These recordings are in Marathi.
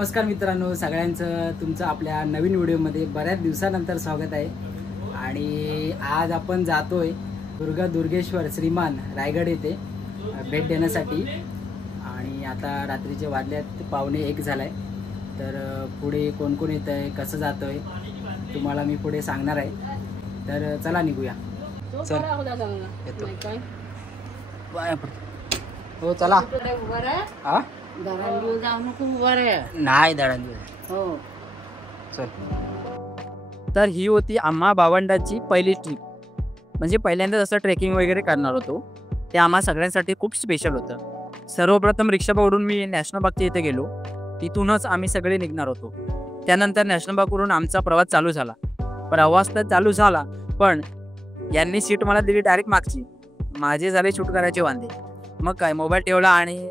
नमस्कार मित्रांनो, सगळ्यांचं तुमचं आपल्या नवीन व्हिडिओमध्ये बऱ्याच दिवसानंतर स्वागत आहे। आणि आज आपण जातोय दुर्गेश्वर श्रीमान रायगड येथे भेट देण्यासाठी। आणि आता रात्रीचे वाजल्यात 12:45 झालाय। तर पुढे कोण कोण येत आहे, कसं जातोय तुम्हाला मी पुढे सांगणार आहे। तर चला निघूया। चल येतो हो, चला। हा नाही दळण हो चल। तर ही होती आम्हा भावंडाची पहिली ट्रिप। म्हणजे पहिल्यांदा जसं ट्रेकिंग वगैरे करणार होतो ते आम्हा सगळ्यांसाठी खूप स्पेशल होतं। सर्वप्रथम रिक्षा पकडून मी नॅशनल बागच्या इथे गेलो, तिथूनच आम्ही सगळे निघणार होतो। त्यानंतर नॅशनल बागवरून आमचा प्रवास चालू झाला। प्रवास तर चालू झाला, पण यांनी सीट मला दिली डायरेक्ट मागची। माझे झाले शूट करायचे वांदे। मग काय, मोबाईल ठेवला आणि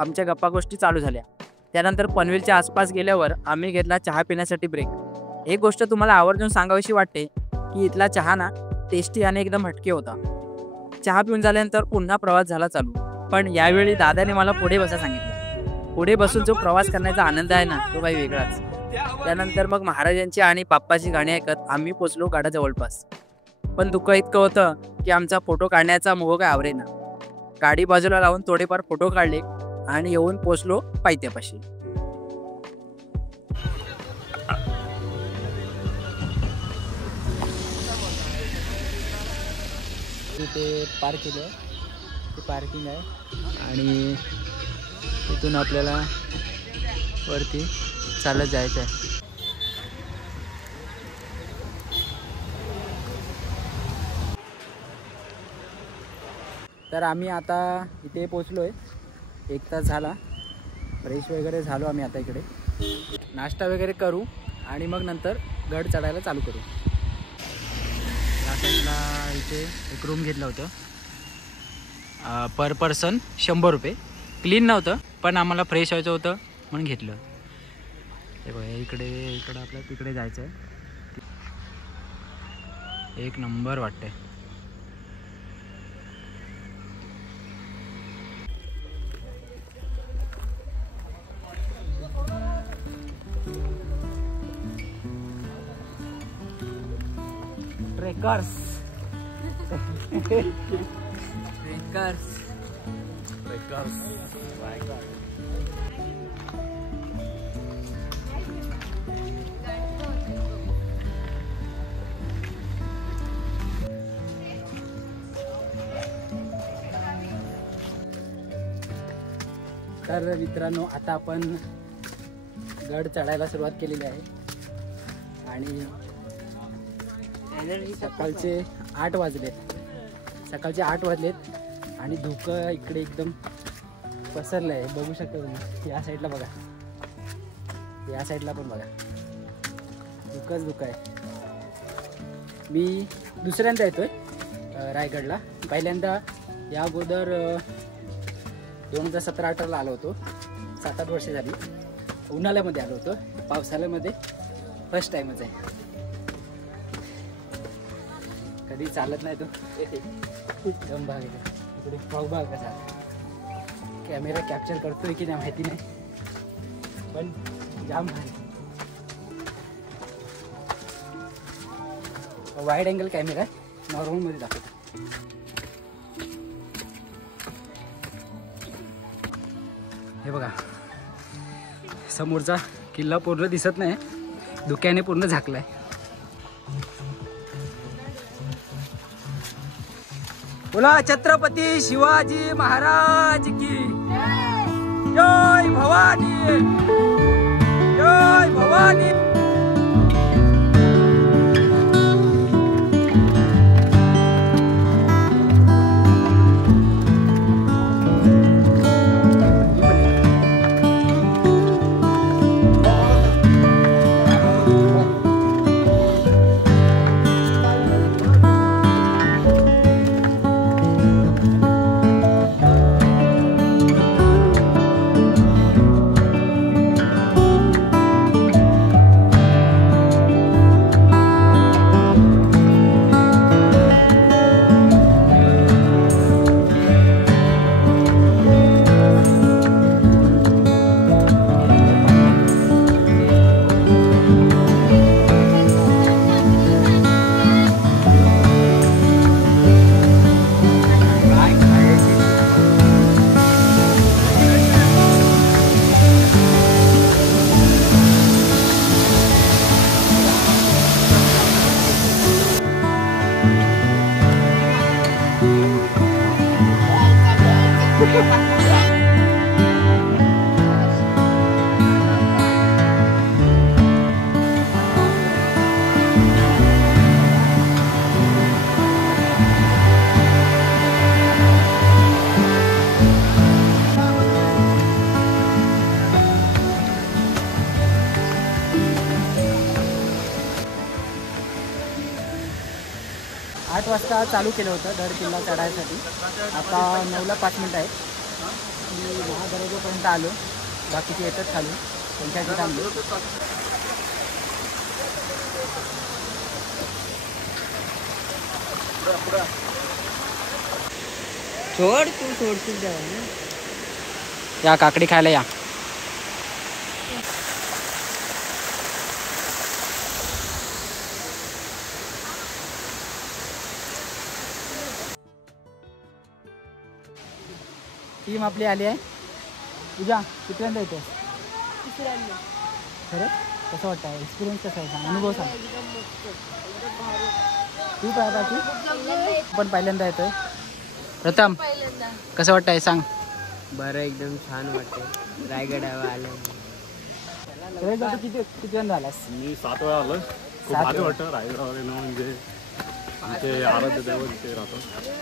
आमच्या गप्पा गोष्टी चालू झाल्या। त्यानंतर पनवेलच्या आसपास गेल्यावर आम्ही घेतला चहा पिण्यासाठी ब्रेक। एक गोष्ट तुम्हाला आवर्जून सांगावीशी वाटते की इथला चहा ना टेस्टी आणि एकदम हटके होता। चहा पिऊन झाल्यानंतर पुन्हा प्रवास झाला चालू, पण यावेळी दादाने मला पुढे बसा सांगितलं। पुढे बसून जो प्रवास करण्याचा आनंद आहे ना, तो काही वेगळाच। त्यानंतर मग महाराजांची आणि बाप्पाची गाणी ऐकत आम्ही पोचलो गाडा जवळपास। पण दुःख इतकं होतं की आमचा फोटो काढण्याचा मोह काय आवरेना। गाडी बाजूला लावून थोडेफार फोटो काढले आणि येऊन पोचलो पायथ्यापाशी। तिथे पार्क केलं, ते पार्किंग आहे आणि तिथून आपल्याला वरती चालत जायचं आहे। तर आम्ही आता इथे पोचलोय, 1 तास झाला। फ्रेश वगैरे झालो आम्ही। आता इकडे नाश्ता वगैरे करू आणि मग नंतर गड चढायला चालू करू। या साईडला इथे एक रूम घेतलं होतं, पर पर्सन 100 रुपये। क्लीन नव्हतं, पण आम्हाला फ्रेश व्हायचं होतं म्हणून घेतलं। हे बघा, इकडं आपल्याला तिकडे जायचं आहे। एक नंबर वाटतंय। ट्रेकर्स तर मित्रांनो, आता आपण गड चढायला सुरुवात केलेली आहे आणि सकाळचे 8 वाजलेत आणि धुकं इकडे एकदम पसरलं आहे। बघू शकता तुम्ही, या साईडला बघा, या साईडला पण बघा, धुकंच आहे। मी दुसऱ्यांदा येतोय रायगडला। पहिल्यांदा या अगोदर 2017-18ला आलो होतो, 7-8 वर्ष झाली। उन्हाळ्यामध्ये आलो होतो, पावसाळ्यामध्ये फर्स्ट टाइमच आहे। कधी चालत नाही तो दम भाग आहे। इकडे फॉग भाग कसा कॅमेरा कॅप्चर करतोय की नाही माहिती नाही, पण जाम भारी। वाईड अँगल कॅमेरा आहे, नॉर्मलमध्ये दाखवतो। हे बघा, समोरचा किल्ला पूर्ण दिसत नाही, धुक्याने पूर्ण झाकलाय। बोला छत्रपती शिवाजी महाराज की जय भवानी, जय भवानी। आठ वाजता चालू केलं होतं गड किल्ला चढायसाठी. आता 9ला 5 मिनिटं आहेत. मी महादरवाजेपर्यंत आलो. बाकीचे येतात खाली, त्यांच्यासाठी थांबलो. सोड तू सोडशील या काकडी खायला या. टीम आपली आली आहे. पूजा कितव्यांदा येते? खरं कसं वाटतं? एक्सपिरियन्स कसा आहे सांग, अनुभव सांग. तू काय बाकी पण पहिल्यांदा येतोय? प्रथम कसं वाटतंय सांग. बरं, एकदम छान वाटतं रायगडावर आलं. कितव्यांदा आलास? मी 7 वेळा आलो. खूप भारी वाटतं रायगडावर येणं. म्हणजे आमचे आराध्य दैवत इथे राहतं.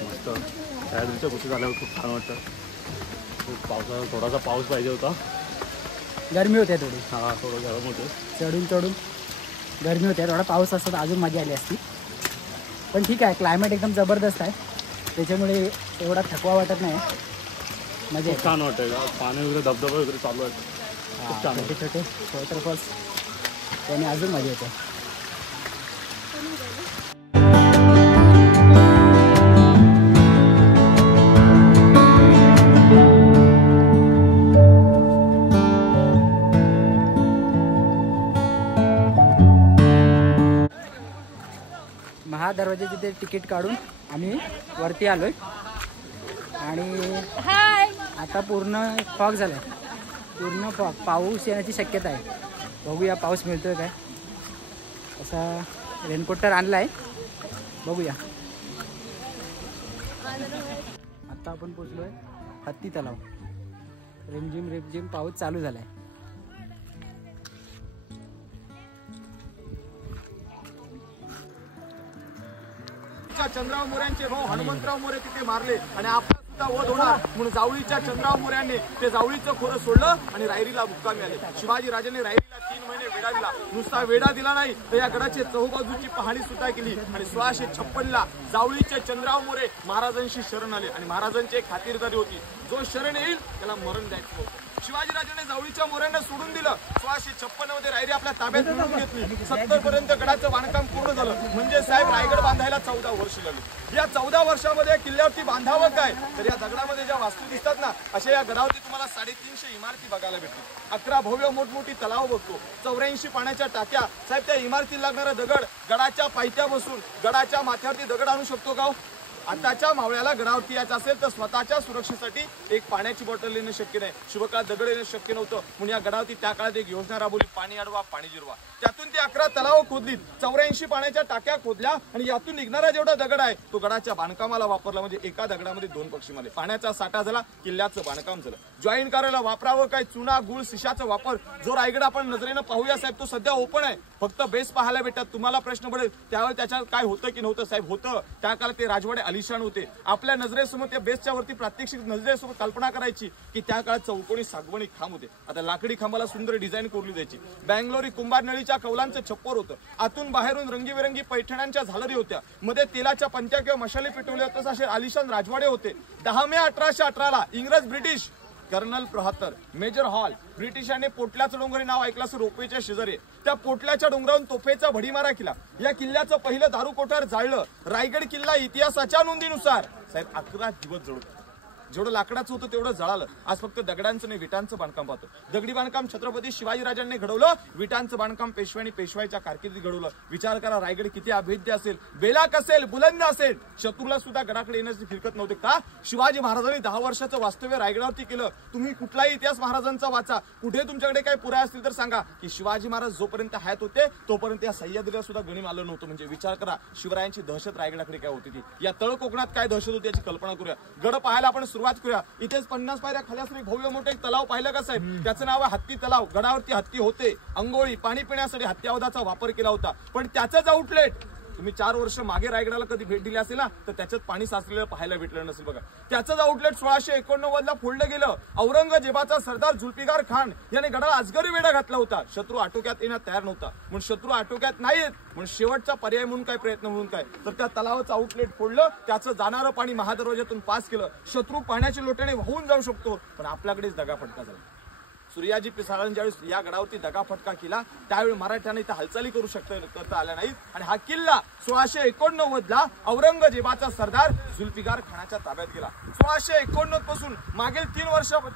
मस्त त्या दिवशी गोष्टी झाल्यावर खूप छान वाटतं. खूप पावसाळा, थोडासा पाऊस पाहिजे होता. गरमी होते थोडी. हा, थोडं गरम होतं. चढून गरमी होते. थोडा पाऊस असता तर अजून मजा आली असती. पण ठीक आहे, क्लायमेट एकदम जबरदस्त आहे, त्याच्यामुळे एवढा थकवा वाटत नाही. मजा खूप छान वाटतं. पाणी वगैरे, धबधबा वगैरे चालू आहे. खूप छान. छोटे छोटे वॉटरफॉल्स, त्याने अजून मजा येते. महादरवाजाची ते तिकीट काढून आम्ही वरती आलोय आणि आता पूर्ण फॉग झालाय. पूर्ण फॉग, पाऊस येण्याची शक्यता आहे. बघूया पाऊस मिळतोय काय. असा रेनकोट तर आणलाय, बघूया. आता आपण पोचलोय हत्ती तलाव. रिमझिम पाऊस चालू झालाय. चंद्रराव मोऱ्यांचे भाऊ हनुमंतराव मोरे तिथे मारले आणि आपला सुद्धा वध होणार म्हणून जावळीच्या चंद्रराव मोऱ्यांनी ते जावळीचं खोरं सोडलं आणि रायरीला मुक्कामी आले. शिवाजी राजांनी रायरीला 3 महिने वेढा दिला. नुसता वेढा दिला नाही तर या गडाची चहूबाजूची पाहणी सुद्धा केली आणि 1656ला जावळीचे चंद्रराव मोरे महाराजांशी शरण आले आणि महाराजांची एक खातिरदारी होती, जो शरण येईल त्याला मरण द्यायचं होतं. शिवाजी राजाने जावळीच्या मोऱ्यांना सोडून दिलं. 1656 मध्ये रायरी आपल्या ताब्यात मिळवून घेतली. 70 पर्यंत गडाचं बांधकाम पूर्ण झालं. म्हणजे साहेब रायगड बांधायला 14 वर्ष लागली. या 14 वर्षामध्ये किल्ल्यावरती बांधावं काय, तर या दगडामध्ये ज्या वास्तू दिसतात ना, अशा या गडावरती तुम्हाला 350 इमारती बघायला भेटतील. 11 भव्य मोठमोठी तलाव बघतो, 84 पाण्याच्या टाक्या. साहेब त्या इमारतीला लागणारा दगड गडाच्या पायथ्या बसून गडाच्या माथ्यावरती दगड आणू शकतो का? आताच्या मावळ्याला गडावरती यायचं असेल तर स्वतःच्या सुरक्षेसाठी एक पाण्याची बॉटल येणं शक्य नाही. शुभकाळात दगड येणं शक्य नव्हतं म्हणून या गडावरती त्या काळात एक योजना राबवली, पाणी अडवा पाणी जिरवा. त्यातून ती 11 तलाव खोदलीत, 84 पाण्याच्या टाक्या खोदल्या आणि यातून निघणारा जेवढा दगड आहे तो गडाच्या बांधकामाला वापरला. म्हणजे एका दगडामध्ये 2 पक्षी मारले. पाण्याचा साठा झाला, किल्ल्याचं बांधकाम झालं. जॉईन करायला वापरावं काय, चुना गुळ शिशाचा वापर. जो रायगड आपण नजरेनं पाहूया साहेब तो सध्या ओपन आहे, फक्त बेस पाहायला भेटतात. तुम्हाला प्रश्न पडेल त्यावेळेस त्याच्यात काय होतं की नव्हतं. साहेब होतं, त्या काळात ते राजवाडे आलिशान होते. आपल्या नजरेसमोर त्या बेसच्या वरती प्रात्यक्षिक नजरेसमोर कल्पना करायची की त्या काळात चौकोनी सागवणी खांब होते. आता लाकडी खांबाला सुंदर डिझाईन कोरली जायची. बँगलोरी कुंभार नळीच्या कौलांचं छप्पर होतं. आतून बाहेरून रंगीबेरंगी पैठण्यांच्या झालरी होत्या. मध्ये तेलाच्या पंत्या किंवा मशाली पेटवल्या होत्या. असे आलिशान राजवाडे होते. 10 मे 1818ला इंग्रज ब्रिटिश कर्नल प्रहातर मेजर हॉल ब्रिटिशांनी पोटल्याचं डोंगरी नाव ऐकलं असं रोपवेच्या शेजारी. त्या पोटल्याच्या डोंगरावरून तोफेचा भडीमारा केला. या किल्ल्याचं पहिलं दारू कोठार जाळलं. रायगड किल्ला इतिहासाच्या नोंदीनुसार साहेब 11 दिवस जळून जेवढं लाकडाचं होतं तेवढं जळालं. आज फक्त दगडांचं नाही विटांचं बांधकाम पाहतो. दगडी बांधकाम छत्रपती शिवाजी राजांनी घडवलं, विटांचं बांधकाम पेशव्यांनी पेशवाईच्या कारकिर्दीत घडवलं. विचार करा रायगड किती अभेद्य असेल, बेलाक असेल, बुलंद असेल. शत्रूला सुद्धा गडाकडे येण्याची फिरकत नव्हते. का? शिवाजी महाराजांनी 10 वर्षाचं वास्तव्य रायगडावरती केलं. तुम्ही कुठलाही इतिहास महाराजांचा वाचा, कुठे तुमच्याकडे काही पुरावे असतील तर सांगा की शिवाजी महाराज जोपर्यंत हयात होते तोपर्यंत या सह्याद्रीला सुद्धा गणिम आलं नव्हतं. म्हणजे विचार करा शिवरायांची दहशत रायगडाकडे काय होती ती. या तळ कोकणात काय दहशत होती याची कल्पना करूया. गड पाहायला आपण सुरुवात करूया. इथेच 50 पायऱ्या खाली असलेले भव्य मोठे एक तलाव पाहिलं का साहेब? त्याचं नाव आहे हत्ती तलाव. गडावरती हत्ती होते, अंघोळी पाणी पिण्यासाठी हत्ती हौदाचा वापर केला होता. पण त्याचंच आउटलेट तुम्ही 4 वर्ष मागे रायगडाला कधी भेट दिली असेल ना, तर त्याच्यात पाणी साचलेलं पाहायला भेटलं नसेल. बघा, त्याचंच आउटलेट 1689 ला फोडलं गेलं. औरंगजेबाचा सरदार जुल्फिकार खान याने गडाला अजगरी वेढा घातला होता. शत्रू आटोक्यात येण्यास तयार नव्हता, म्हणून शत्रू आटोक्यात नाहीत म्हणून शेवटचा पर्याय म्हणून काय, प्रयत्न म्हणून काय, तर त्या तलावाचं आउटलेट फोडलं. त्याचं जाणारं पाणी महादरवाज्यातून पास केलं. शत्रू पाण्याच्या लोट्याने वाहून जाऊ शकतो, पण आपल्याकडेच दगाफटका झाला. सूर्याजी पिसाळांनी ज्यावेळी या गडावरती दगाफटका केला त्यावेळी मराठ्यांना इथं हालचाली करता आल्या नाहीत आणि हा किल्ला 1689 ला औरंगजेबाचा सरदार जुल्फिकार खानाच्या ताब्यात गेला. 1689 पासून मागील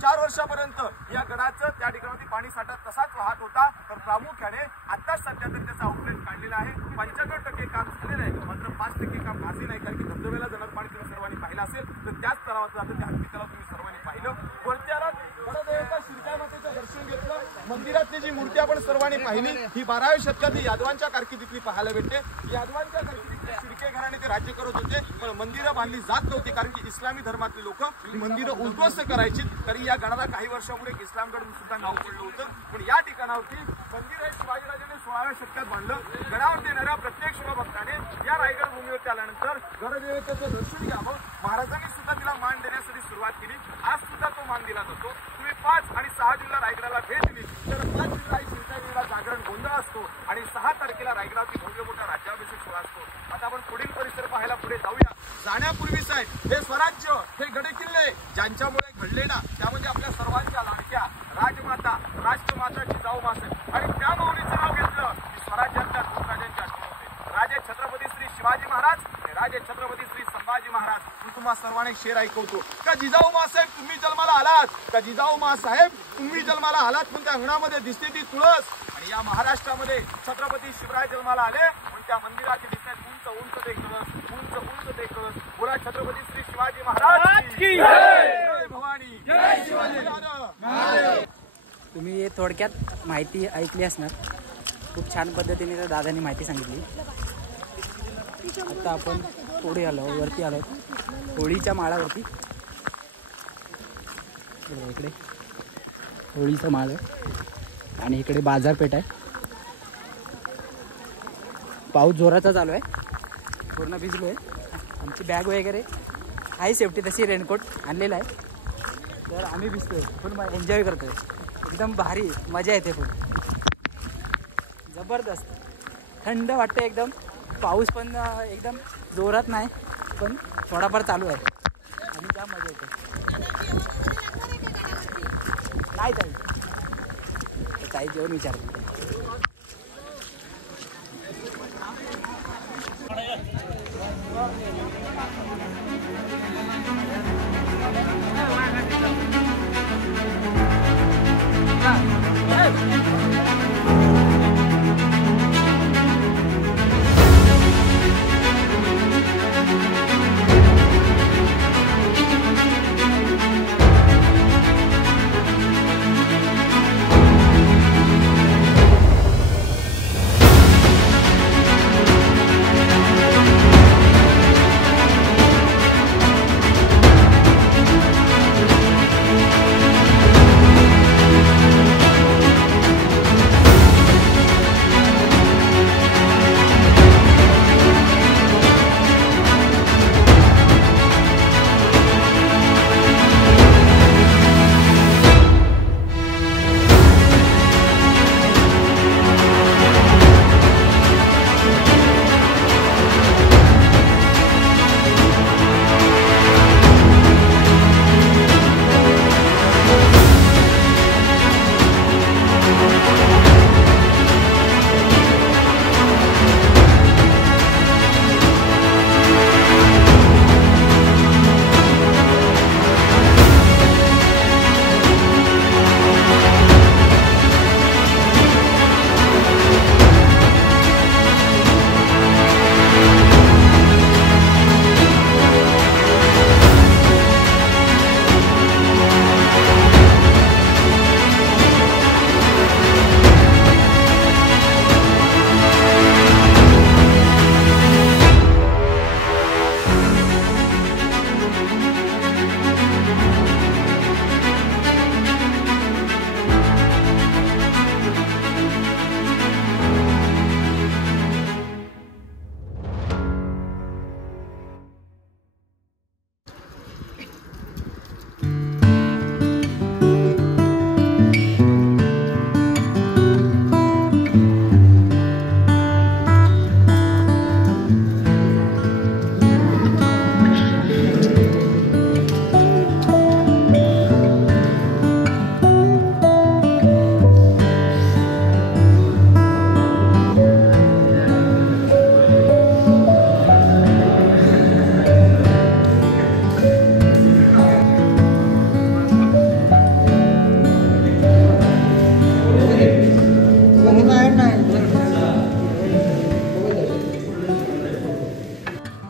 4 वर्षापर्यंत या गडाचं त्या ठिकाणी पाणी साठा तसाच वाहत होता. तर प्रामुख्याने आता सध्या तरी त्याचा आउटलेट काढलेला आहे. 95% काम झालेलं आहे, मात्र 5% काम भाजी नाही. कारण की धबधब्याला जाणार पाणी तुम्ही सर्वांनी पाहिलं असेल तर त्याच तलावात जातं, त्या हत्ती तलाव तुम्ही सर्वांनी पाहिलं. वरती आला गडदेवता शिरकाई मातेचं दर्शन घेतलं. मंदिरातली जी मूर्ती आपण सर्वांनी पाहिली ही 12व्या शतकातली यादवांच्या कारकिर्दीतली पाहायला भेटते. यादवांच्या कारकिर्दीतले शिर्के घराणे ते राज्य करत होते, पण मंदिरं बांधली जात नव्हती कारण की इस्लामी धर्मातले लोक मंदिरं उद्ध्वस्त करायची. तरी या गडाला काही वर्षापूर्वी इस्लामगड सुद्धा नाव पडलं होतं. पण या ठिकाणावरती मंदिर हे शिवाजीराजांनी 16व्या शतकात बांधलं. गडावरती येणाऱ्या प्रत्येक शिवभक्ताने या रायगड भूमीवरती आल्यानंतर गडदेवतेचं दर्शन घ्यावं. महाराजांनी सुद्धा तिला मान देण्यासाठी सुरुवात केली. आज सुद्धा तो मान दिला जातो. तुम्ही 5 आणि 6 जूनला रायगडाला भेट दिली तर 5 जुलै शिरकाईला जागरण गोंधळ असतो आणि 6 तारखेला रायगडावरती भव्य मोठा राज्याभिषेक सोहळा असतो. आता आपण पुढील परिसर पाहायला पुढे जाऊया. जाण्यापूर्वी साहेब हे स्वराज्य, हे गड किल्ले ज्यांच्यामुळे घडले ना, त्यामध्ये आपल्या सर्वांच्या लाडक्या राजमाता, राष्ट्रमाता जिजाऊ मासाहेब आणि त्या माऊलीचं नाव घेतलं की स्वराज्याच्या दोन राजांची आठवण होते. राजे छत्रपती श्री शिवाजी महाराज आणि राजे छत्रपती श्री संभाजी महाराज. मी तुम्हाला सर्वांना एक शेर ऐकवतो का जिजाऊ मासाहेब तुम्ही जन्माला आलात, का जिजाऊ मासाहेब तुम्ही जन्माला आलात पण त्या अंगणामध्ये दिसते ती तुळस. आणि या महाराष्ट्रामध्ये छत्रपती शिवराय जन्माला आले म्हणून त्या मंदिराची दिसते उंच उंच ते कळस, उंच उंच ते कळस. बोला छत्रपती श्री शिवाजी महाराज की जय. भवानी जय शिवाजी महाराज. तुम्ही हे थोडक्यात माहिती ऐकली असणार. खूप छान पद्धतीने त्या दादांनी माहिती सांगितली. आता आपण पुढे आलो, वरती आलो होळीच्या माळावरती. इकडे होळीचं माळ आहे आणि इकडे बाजारपेठ आहे. पाऊस जोराचा चालू आहे, पूर्ण भिजलो आहे. आमची बॅग वगैरे आहे सेफ्टी तशी, रेनकोट आणलेला आहे. तर आम्ही भिजतोय, फुल एन्जॉय करतोय. एकदम भारी मजा येते, फुल जबरदस्त. थंड वाटतं एकदम. पाऊस पण एकदम जोरात नाही पण थोडाफार चालू आहे आणि त्या मजा येते. नाही ताई जेवण विचारतो.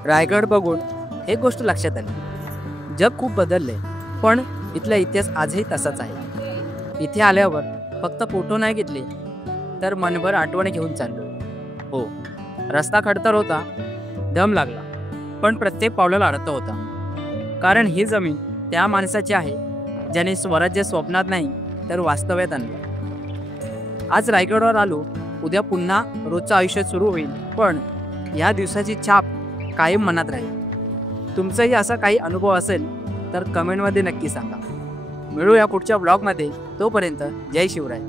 रायगड बघून एक गोष्ट लक्षात आली, जग खूप बदलले पण इथला इतिहास आजही तसाच आहे. इथे आल्यावर फक्त फोटो नाही घेतले तर मनभर आठवणी घेऊन चाललो. हो, रस्ता खडतर होता, दम लागला, पण प्रत्येक पावलाला अर्थ होता. कारण ही जमीन त्या माणसाची आहे ज्याने स्वराज्य स्वप्नात नाही तर वास्तव्यात आणलं. आज रायगडवर आलो, उद्या पुन्हा रोजचं आयुष्य सुरू होईल, पण या दिवसाची छाप कायम मनात राहील. तुमचाही असा काही अनुभव असेल तर कमेंटमध्ये नक्की सांगा. मिळूया पुढच्या ब्लॉगमध्ये. तोपर्यंत जय शिवराय.